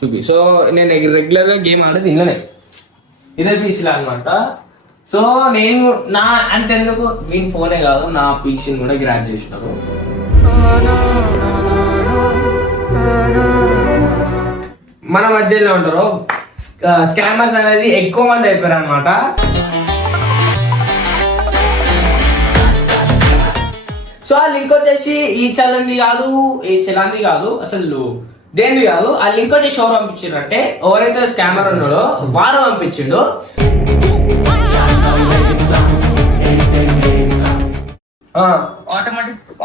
చూపి. సో నేను రెగ్యులర్గా గేమ్ ఆడేది ఇల్లనే, ఇదే పీసీలో అనమాట. సో నేను నా అంతెందుకు వీని ఫోనే కాదు నా పీసీని కూడా గ్రాప్ చేసినారు. మన మధ్యలో ఉంటారు స్కామర్స్ అనేది ఎక్కువ మంది అయిపోయారు అనమాట. సో ఆ లింక్ వచ్చేసి ఈ చలంది కాదు, ఈ చలాంది కాదు, అసలు దేనిది కాదు. ఆ లింక్ వచ్చేసి ఎవరు పంపించారంటే ఎవరైతే స్కామర్ ఉన్నాడో వాడు పంపించిండు.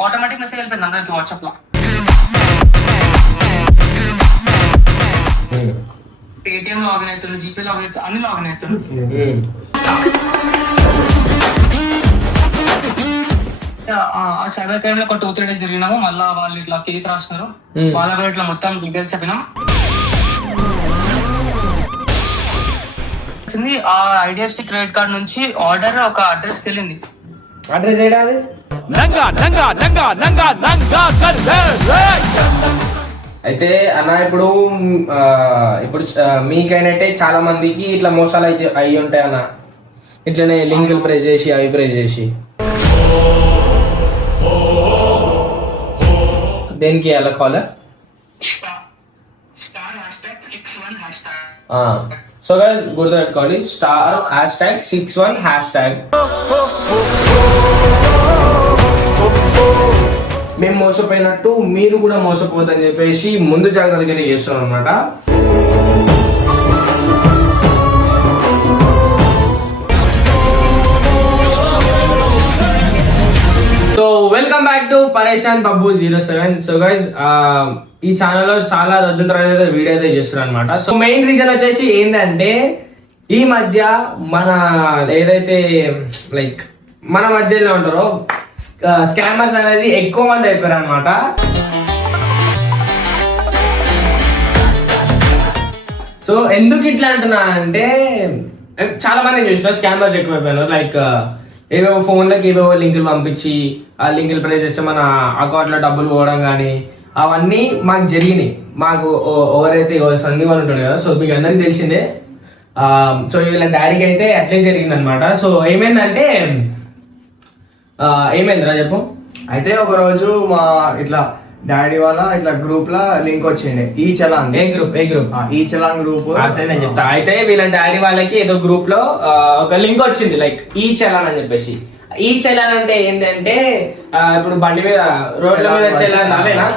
ఆటోమేటిక్ మెసేజ్ వెళ్ళిపోయింది అందరికి వాట్సాప్ లో. పేటిఎం లాగిన్ అవుతుంది, జీపే లాగిన్ అవుతుంది, అన్ని లాగిన్ అవుతుంది. సైబర్ క్రైమ్ లో ఒక 2-3 days జరిగినాము. మళ్ళా వాళ్ళు ఇట్లా కేసు రాసినారు, వాళ్ళ కూడా ఇట్లా మొత్తం డీటెయిల్స్ చెప్పినాం. ఆ ఐడిఎఫ్సి క్రెడిట్ కార్డ్ నుంచి ఆర్డర్ ఒక అడ్రస్ కి వెళ్ళింది. అడ్రస్ ఏడా అది? అయితే అన్న ఇప్పుడు మీకైనట్టే చాలా మందికి ఇట్లా మోసాలు అయితే అయి ఉంటాయి అన్న. ఇట్లనే లింకులు ప్రెస్ చేసి అవి ప్రెస్ చేసి దేనికి అలా కాల్. సో గైస్ గుర్తుపెట్టుకోండి, *#61#. మేము మోసపోయినట్టు మీరు కూడా మోసపోవద్దని చెప్పేసి ముందు జాగ్రత్తగా చేస్తున్నాం అనమాట. సో వెల్కమ్ బ్యాక్ టు పరేషాన్ బబ్బు 07. సో గైస్ ఈ ఛానల్లో చాలా రోజుల తర్వాత అయితే వీడియో అయితే చేస్తున్నారు అనమాట. సో మెయిన్ రీజన్ వచ్చేసి ఏంటంటే ఈ మధ్య మన ఏదైతే లైక్ మన మధ్యలో ఉంటారో స్కామర్స్ అనేది ఎక్కువ మంది అయిపోయారు అనమాట. సో ఎందుకు ఇట్లా అంటున్నా అంటే చాలా మంది చూసిన స్కామర్స్ ఎక్కువ అయిపోయినారు. లైక్ ఏవేవో ఫోన్లకి ఏవేవో లింకులు పంపించి ఆ లింకులు ప్రెస్ చేస్తే మన అకౌంట్లో డబ్బులు పోవడం కానీ అవన్నీ మాకు జరిగినాయి. మాకు ఎవరైతే సంధి వాళ్ళు ఉంటాడు కదా, సో మీకు అందరికీ తెలిసిందే. సో వీళ్ళ డాడీకి అయితే అట్లే జరిగింది అనమాట. సో ఏమైందంటే ఏమైందిరా చెప్పు. అయితే ఒక రోజు మా ఇట్లా డాడీ వాళ్ళ ఇట్లా గ్రూప్ లా లింక్ వచ్చిండే ఈ చలాన్. ఏ గ్రూప్ ఈ చలాన్ గ్రూప్ నేను చెప్తా. అయితే వీళ్ళ డాడీ వాళ్ళకి ఏదో గ్రూప్ లో ఒక లింక్ వచ్చింది లైక్ ఈ చలాన్ అని చెప్పేసి. ఈ చలాన్ అంటే ఏంటంటే ఇప్పుడు బండి మీద రోడ్ల మీద చలాన్ అవేనా.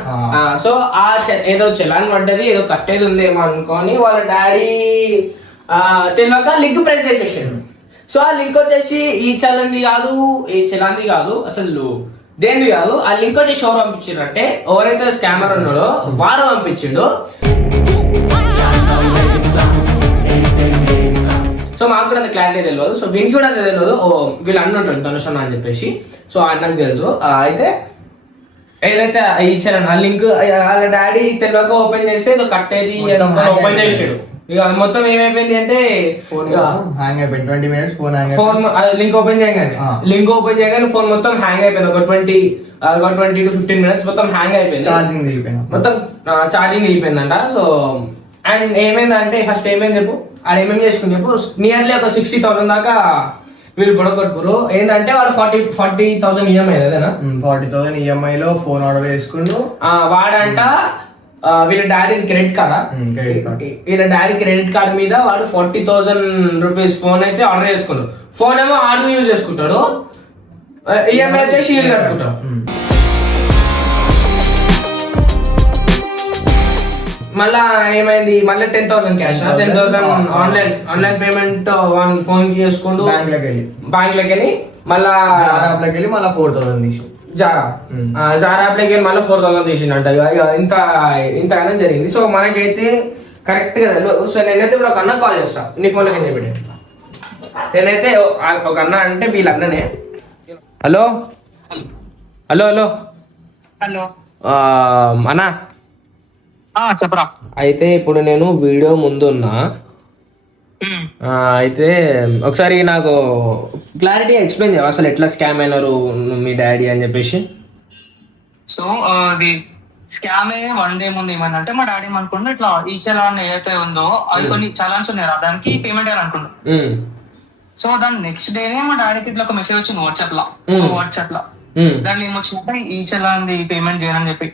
సో ఆ ఏదో చలాన్ పడ్డది, ఏదో కట్టేది ఉందేమో అనుకొని వాళ్ళ డాడీ తెలియక లింక్ ప్రెస్ చేసేసాడు. సో ఆ లింక్ వచ్చేసి ఈ చలంది కాదు, ఈ చలాంది కాదు, అసలు దేనిది కాదు. ఆ లింక్ వచ్చేసి ఎవరు పంపించారంటే ఎవరైతే స్కామర్ ఉన్నాడో వాడు పంపించిండు. సో మాకు కూడా అంత క్లారిటీ తెలియదు. సో వీనికి కూడా అంత తెలియదు. వీళ్ళు అన్న ఉంటాడు ధనుష్ అన్న అని చెప్పేసి. సో అన్నకు తెలుసు. అయితే ఏదైతే ఇచ్చారన్న ఆ లింక్ వాళ్ళ డాడీ తెలియక ఓపెన్ చేస్తే ఏదో కట్టేది ఓపెన్ చేసాడు. ఇక మొత్తం ఏమైపోయింది అంటే ఫోన్ హ్యాంగ్ అయిపోయింది. 20 minutes ఫోన్ లింక్ ఓపెన్ చేయగానే ఫోన్ మొత్తం హ్యాంగ్ అయిపోయింది. ఒక 20 to 15 minutes మొత్తం హ్యాంగ్ అయిపోయింది. మొత్తం ఛార్జింగ్ అయిపోయిందంట. సో అండ్ ఏమైందంటే ఫస్ట్ ఏమైంది చెప్పు, అది ఏమేమి చేసుకుని చెప్పు. నియర్లీ ఒక 60,000 దాకా వీళ్ళు పొడగొట్టుకోరు. ఏంటంటే వాళ్ళు 40,000 ఈఎంఐ అదేనా, 40,000 ఈఎంఐ లో ఫోన్ ఆర్డర్ చేసుకుంటూ వాడంట వీళ్ళ డాడీ క్రెడిట్ కార్డా, వీళ్ళ డాడీ క్రెడిట్ కార్డ్ మీద వాడు 40,000 రూపీస్ ఫోన్ అయితే ఆర్డర్ చేసుకున్నాడు. ఫోన్ ఏమో ఆడు యూజ్ చేసుకుంటాడు, ఈఎంఐ వచ్చేసి వీళ్ళు కట్టుకుంటాడు. మళ్ళా ఏమైంది, మళ్ళీ 10,000 క్యాష్, 10,000 ఆన్లైన్ పేమెంట్ ఫోన్ కి చేసుకుంటూ బ్యాంక్ లోకి వెళ్ళి మళ్ళా 4,000 జారా యాప్ లోకి వెళ్ళి మళ్ళీ 4,000 తీసిండంట. ఇంతగానో జరిగింది. సో మనకైతే కరెక్ట్ గా తెలియదు. సో నేనైతే ఇప్పుడు ఒక అన్న కాల్ చేస్తా, నీ ఫోన్ లోకి చెప్పి. నేనైతే ఒక అన్న అంటే వీళ్ళ అన్ననే. హలో హలో హలో హలో అన్నా చెప్పరా. అయితే ఇప్పుడు నేను వీడియో ముందున్నా, అయితే ఒకసారి నాకు క్లారిటీ ఎక్స్ప్లెయిన్ చేయవా అసలు ఎట్లా స్కామ్ అయినారు మీ డాడీ అని చెప్పేసి. సో అది స్కామ్ అయ్యే 1 day ముందు ఏమన్నంటే మా డాడీ ఏమనుకుంటే ఇట్లా ఈ చలాన్ ఏదైతే ఉందో అది కొన్ని చలాన్స్ ఉన్నాయి దానికి పేమెంట్ చేయాలనుకుంటు. సో దాని నెక్స్ట్ డేనే మా డాడీకి ఇట్లా ఒక మెసేజ్ వచ్చింది వాట్సాప్ లో. దాంట్లో ఏమొచ్చిందంటే ఈ చలాన్ పేమెంట్ చేయాలని చెప్పి.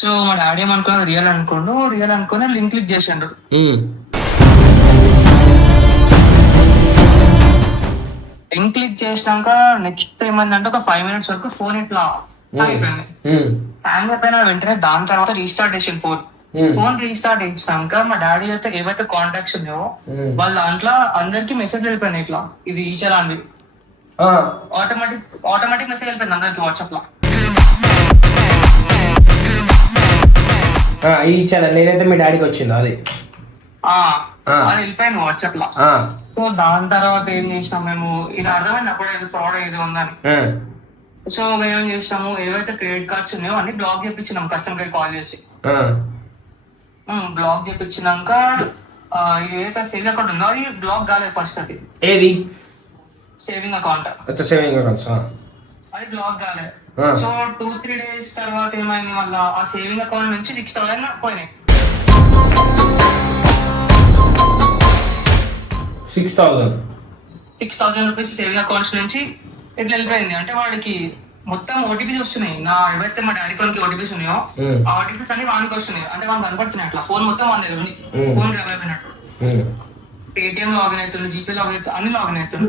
సో మా డాడీ ఏమనుకున్నది రియల్ అనుకుని లింక్ క్లిక్ చేసిండు. లింక్ క్లిక్ చేసినాక నెక్స్ట్ ఏమైందంటే ఒక 5 minutes వరకు ఫోన్ ఇట్లా అయిపోయింది. హ్యాంగ్ అయిపోయిన వెంటనే దాని తర్వాత రీస్టార్ట్ చేసింది ఫోన్ రీస్టార్ట్ చేసినాక మా డాడీ అయితే ఏవైతే కాంటాక్ట్స్ ఉన్నాయో వాళ్ళ దాంట్లో అందరికి మెసేజ్ వెళ్ళిపోయినాయి ఇట్లా ఇది ఈ చలాన్ ఆటోమేటిక్ మెసేజ్ వెళ్ళిపోయింది అందరికి వాట్సాప్ లో. ఈ చలాన్ ఏదైతే మీ డాడీకి వచ్చిందో అది వెళ్ళిపోయింది వాట్సాప్ లో. సో దాని తర్వాత ఏం చేసినాం మేము ఇది అర్థమైంది అప్పుడు ఏదో ఫ్రాడ్ ఏదో ఉందని. సో మేము ఏం చేసినాము ఏవైతే క్రెడిట్ కార్డ్స్ ఉన్నాయో అన్ని బ్లాక్ చేయించినాం కస్టమర్ కేర్ కాల్ చేసి. బ్లాక్ చేయించినాక ఏదైతే సేవింగ్ అకౌంట్ ఉందో అది బ్లాక్ కాలేదు ఫస్ట్. అది ఏది సేవింగ్ అకౌంట్ అది బ్లాక్ కాలేదు. సో 2-3 days తర్వాత ఏమైంది మళ్ళీ ఆ సేవింగ్ అకౌంట్ నుంచి 6,000 పోయినాయి. 6,000 రూపీస్ సేవింగ్ అకౌంట్స్ నుంచి ఇట్లా వెళ్ళిపోయింది. అంటే వాడికి మొత్తం ఓటీపీస్ వస్తున్నాయి. నా ఏవైతే మా డాడీ ఫోన్ కి ఓటీపీస్ ఉన్నాయో ఆ ఓటీపీస్ అన్ని వానికి వస్తున్నాయి. అంటే వానికి కనపడుతున్నాయి అట్లా ఫోన్ మొత్తం వాని దగ్గర ఉంది. ఫోన్ డ్రైవ్ అయిపోయినట్టు పేటిఎం లాగిన్ అవుతుంది, జీపే లాగిన్ అవుతుంది, అన్ని లాగిన్ అవుతుంది.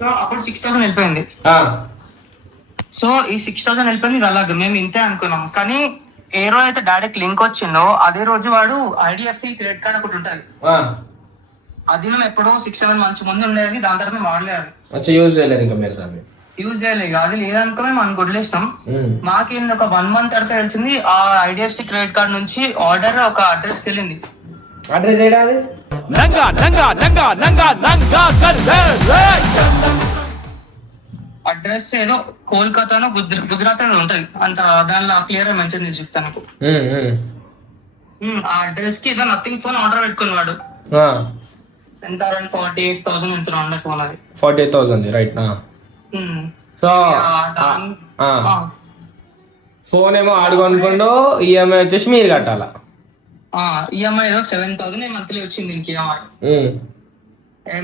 సో అప్పుడు 6,000 వెళ్ళిపోయింది. సో ఈ 6,000 వెళ్ళిపోయింది. ఇది అలాగే మేము ఇంతే అనుకున్నాం. కానీ ఏ రోజు అయితే డాడీకి లింక్ వచ్చిందో అదే రోజు వాడు ఐడిఎఫ్సి క్రెడిట్ కార్డ్ ఒకటి ఉంటుంది. అది మేము ఎప్పుడో 6-7 months ముందు ఉండేది. దాని తర్వాత మేము వాడలేదు. యూజ్ చేయలేదు. అది లేదనుకో మేము మనకు వదిలేసినాం. మాకేంది ఒక 1 month తర్వాత తెలిసింది ఆ ఐడిఎఫ్సి క్రెడిట్ కార్డ్ నుంచి ఆర్డర్ ఒక అడ్రస్ కి వెళ్ళింది. అడ్రస్ ఏడాది అడ్రస్ ఏదో కోల్కతానో గుజరాత్ ఏదో ఉంటది అంత దానిలో క్లియర్ గా మెన్షన్ చేసి చెప్తాను. ఆ అడ్రస్ కి ఏదో నథింగ్ ఫోన్ ఆర్డర్ పెట్టుకున్నాడు. ఎంత 48,000 ఎంత ఆర్డర్ ఫోన్ అది 48,000 రైట్. సో ఫోన్ ఏమో ఆడుకొనుకోండు ఈఎంఐ వచ్చేసి మీరు కట్టాలా. ఈఎంఐ ఏదో 7,000 మంత్లీ వచ్చింది దీనికి ఈఎంఐ.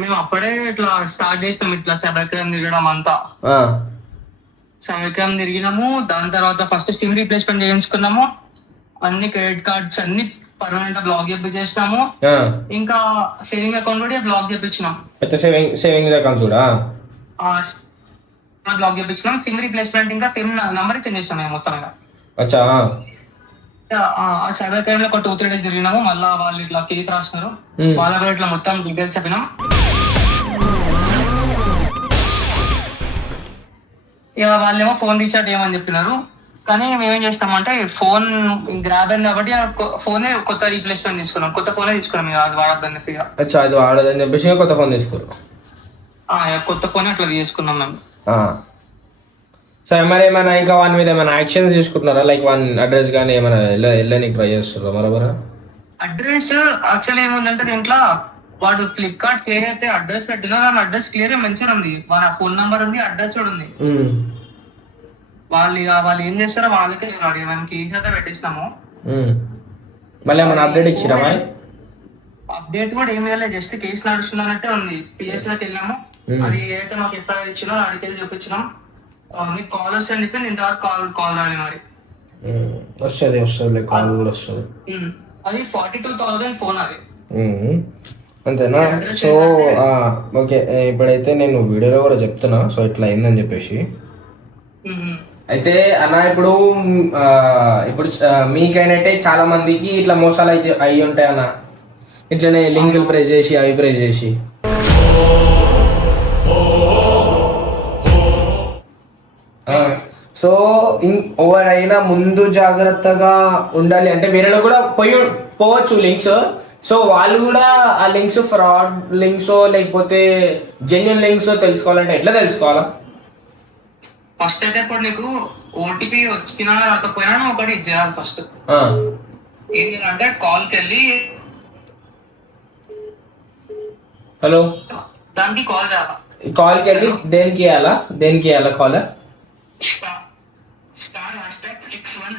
మేము అప్పుడే ఇట్లా స్టార్ట్ చేసినాం ఇట్లా సైబర్క్రైమ్ తిరగడం అంతా. సైబర్క్రైమ్ తిరిగినాము. దాని తర్వాత ఫస్ట్ సిమ్ రీప్లేస్మెంట్ చేయించుకున్నాము. అన్ని క్రెడిట్ కార్డ్స్ అన్ని పర్మనెంట్ బ్లాక్ చేయించేసినాము. ఇంకా సేవింగ్ అకౌంట్ కూడా బ్లాక్ చేయించినాం. సేవింగ్స్ అకౌంట్ కూడా బ్లాక్ చేయించినాం. సిమ్ రీప్లేస్మెంట్ ఇంకా సిమ్ నంబర్ చేంజ్ చేసినాం మేము మొత్తం. ఆ సైబర్ క్రైమ్ లో ఒక 2-3 days తిరిగినాము. మళ్ళా వాళ్ళు ఇట్లా కేసు రాసినారు. వాళ్ళ కూడా ఇట్లా మొత్తం డీటెయిల్స్ చెప్పినాం. ఇక వాళ్ళేమో ఫోన్ రీచార్జ్ చేయమని చెప్పినారు. కానీ మేమేం చేస్తామంటే ఫోన్ గ్రాబ్ అయింది కాబట్టి ఫోనే కొత్త రీప్లేస్మెంట్ తీసుకున్నాం. కొత్త ఫోనే తీసుకున్నాం. ఇక అది వాడద్దని చెప్పి అది వాడదని చెప్పేసి కొత్త ఫోన్ తీసుకున్నాం. కొత్త ఫోన్ అట్లా తీసుకున్నాం మేము. సో మరి ఏమైనా ఇంకా వాని మీద ఏమైనా యాక్షన్స్ తీసుకుంటున్నారా? లైక్ వన్ అడ్రస్ కానీ ఏమైనా వెళ్ళడానికి ట్రై చేస్తున్నారా? బరాబరా అడ్రస్ యాక్చువల్లీ ఏముందంటే దీంట్లో వాడు ఫ్లిప్కార్ట్ క్లియర్ అయితే అడ్రస్ పెట్టినా దాని అడ్రస్ క్లియర్ మెన్షన్ ఉంది. వాళ్ళ ఫోన్ నంబర్ ఉంది, అడ్రస్ కూడా ఉంది. వాళ్ళు ఏం చేస్తారో వాళ్ళకే మనకి కేసు అయితే పెట్టేసినాము. మళ్ళీ ఏమైనా అప్డేట్ ఇచ్చినా? అప్డేట్ కూడా ఏం లేదు. జస్ట్ కేసు నడుస్తున్నట్టే ఉంది. పిఎస్ లోకి వెళ్ళాము. అది ఏదైతే మాకు ఎఫ్ఐఆర్ ఇచ్చినో అడిగి వెళ్ళి చూపించినాం. మీకు కాల్ వస్తుంది చెప్పి నేను కాల్ రాలి మరి వస్తుంది కాల్ కూడా వస్తుంది. అది 42,000 ఫోన్ అది. అంతేనా? సో ఓకే, ఇప్పుడైతే నేను వీడియోలో కూడా చెప్తున్నా. సో ఇట్లా అయిందని చెప్పేసి అయితే అన్న ఇప్పుడు మీకైనట్టే చాలా మందికి ఇట్లా మోసాలు అయితే అయి ఉంటాయి అన్న. ఇట్లనే లింకులు ప్రెస్ చేసి అవి ప్రెస్ చేసి సో ఎవరైనా ముందు జాగ్రత్తగా ఉండాలి. అంటే వేరేలో కూడా పోవచ్చు లింక్స్. సో వాళ్ళు కూడా ఆ లింక్స్ ఫ్రాడ్ లింక్స్ లేకపోతే జెన్యున్ లింక్స్ తెలుసుకోవాలంటే ఎట్లా తెలుసుకోవాలా? ఫస్ట్ అయితే ఇప్పుడు నీకు ఓటీపీ వచ్చినా రాకపోయినా ఒకటి చేయాలి. ఫస్ట్ ఏంటంటే కాల్కి వెళ్ళి హలో దానికి కాల్ చేయాలి. కాల్కి వెళ్ళి దేనికి వేయాలా కాల్? స్టార్ #61#.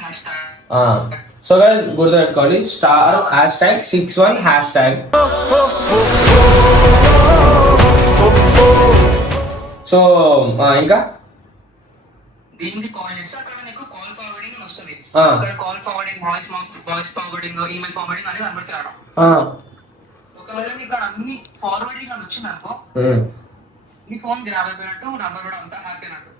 సో గైస్ గుర్తుపెట్టుకోండి, *#61#. సో ఇంకా దీనికి కాల్ చేస్తే అక్కడ నీకు కాల్ ఫార్వర్డింగ్ అని వస్తుంది. ఆ. అక్కడ call forwarding, voice forwarding, email forwarding అనేది కనబడుతున్నాడు. ఒకవేళ నీకు ఇక్కడ అన్ని ఫార్వర్డింగ్ అని వచ్చింది అనుకో, నీ ఫోన్ గ్రాబ్ అయిపోయినట్టు, నంబర్ కూడా అంతా హ్యాక్ అయినట్టు.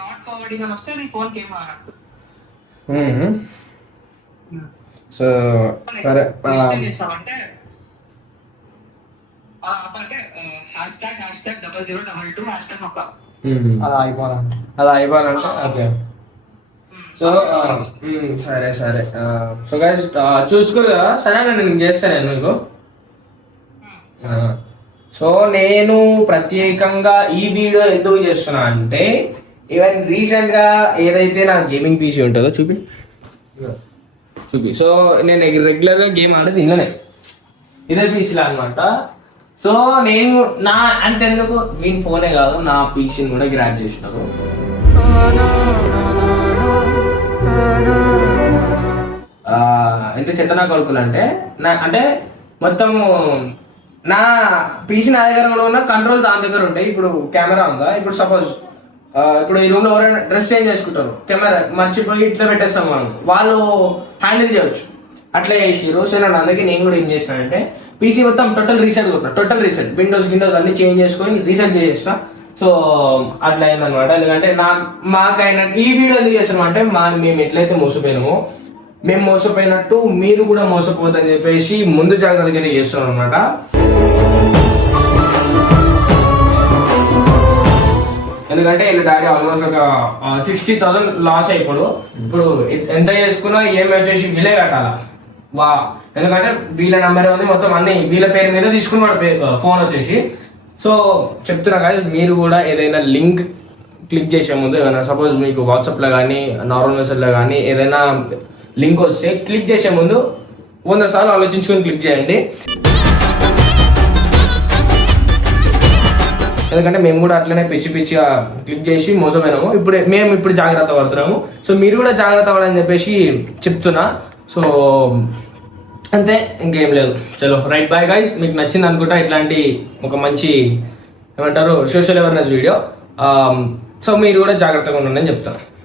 నాట్ ఫార్వర్డింగ్ అని వస్తే నీ ఫోన్ కి ఏం కానట్టు. సో సరే ఏం చేస్తావంటే అలా ఆపంటే ##0022# నొక్క. అలా అయిపోవాలంటే అలా అయిపోవాలంటే ఓకే. సో సరే సో గైస్ చూసుకోరు కదా, సరే నేను చేస్తాను మీకు. సో నేను ప్రత్యేకంగా ఈ వీడియో ఎందుకు చేస్తున్నా అంటే, ఈవెన్ రీసెంట్గా ఏదైతే నా గేమింగ్ పీసీ ఉంటుందో చూపి. సో నేను రెగ్యులర్గా గేమ్ ఆడేది ఇదే పీసీలో అనమాట. సో నేను నా అంతెందుకు నేను ఫోనే కాదు, నా పీసీని కూడా గ్రాబ్ చేసినారు. ఎంత చెత్త నా కొడుకులు అంటే అంటే మొత్తము నా పీసీ నా దగ్గర కూడా ఉన్న కంట్రోల్స్ ఆ దగ్గర ఉంటాయి. ఇప్పుడు కెమెరా ఉందా, ఇప్పుడు సపోజ్ ఇప్పుడు ఈ రూమ్లో ఎవరైనా డ్రెస్ చేంజ్ చేసుకుంటారు, కెమెరా మర్చిపోయి ఇట్లా పెట్టేస్తాం మనం, వాళ్ళు హ్యాండిల్ చేయవచ్చు. అట్లా చేసిరు. సో నేను అందుకే నేను కూడా ఏం చేసినానంటే పీసీ మొత్తం టోటల్ రీసెట్ విండోస్ అన్ని చేంజ్ చేసుకొని రీసెట్ చేసేసిన. సో అట్లా అయిందనమాట. ఎందుకంటే మాకైనా ఈ వీడియో ఎందుకు చేస్తున్నాం అంటే, మేము ఎట్లయితే మోసపోయినామో, మేము మోసపోయినట్టు మీరు కూడా మోసపోవద్దని చెప్పేసి ముందు జాగ్రత్తగా అయితే చేస్తున్నాం అనమాట. ఎందుకంటే వీళ్ళ డాడీ ఆల్మోస్ట్ ఒక 60,000 లాస్ అయిపోడు. ఇప్పుడు ఎంత చేసుకున్నా ఈఎంఐ వచ్చేసి వీళ్ళే కట్టాలా ఎందుకంటే వీళ్ళ నెంబర్ ఉంది, మొత్తం అన్ని వీళ్ళ పేరు మీద తీసుకున్నాడు ఫోన్ వచ్చేసి. సో చెప్తున్నా కదా, మీరు కూడా ఏదైనా లింక్ క్లిక్ చేసే ముందు, ఏదైనా సపోజ్ మీకు వాట్సాప్లో కానీ నార్మల్ మెసేజ్లో కానీ ఏదైనా లింక్ వస్తే క్లిక్ చేసే ముందు 100 సార్లు ఆలోచించుకొని క్లిక్ చేయండి. ఎందుకంటే మేము కూడా అట్లనే పిచ్చిగా క్లిక్ చేసి మోసపోయినాము. మేము ఇప్పుడు జాగ్రత్త పడుతున్నాము. సో మీరు కూడా జాగ్రత్త పడని చెప్పేసి చెప్తున్నా. సో అంతే, ఇంకేం లేదు. చలో రైట్, బాయ్ గైస్. మీకు నచ్చింది అనుకుంటా ఇట్లాంటి ఒక మంచి ఏమంటారు సోషల్ అవేర్నెస్ వీడియో. సో మీరు కూడా జాగ్రత్తగా ఉండండి అని చెప్తాను.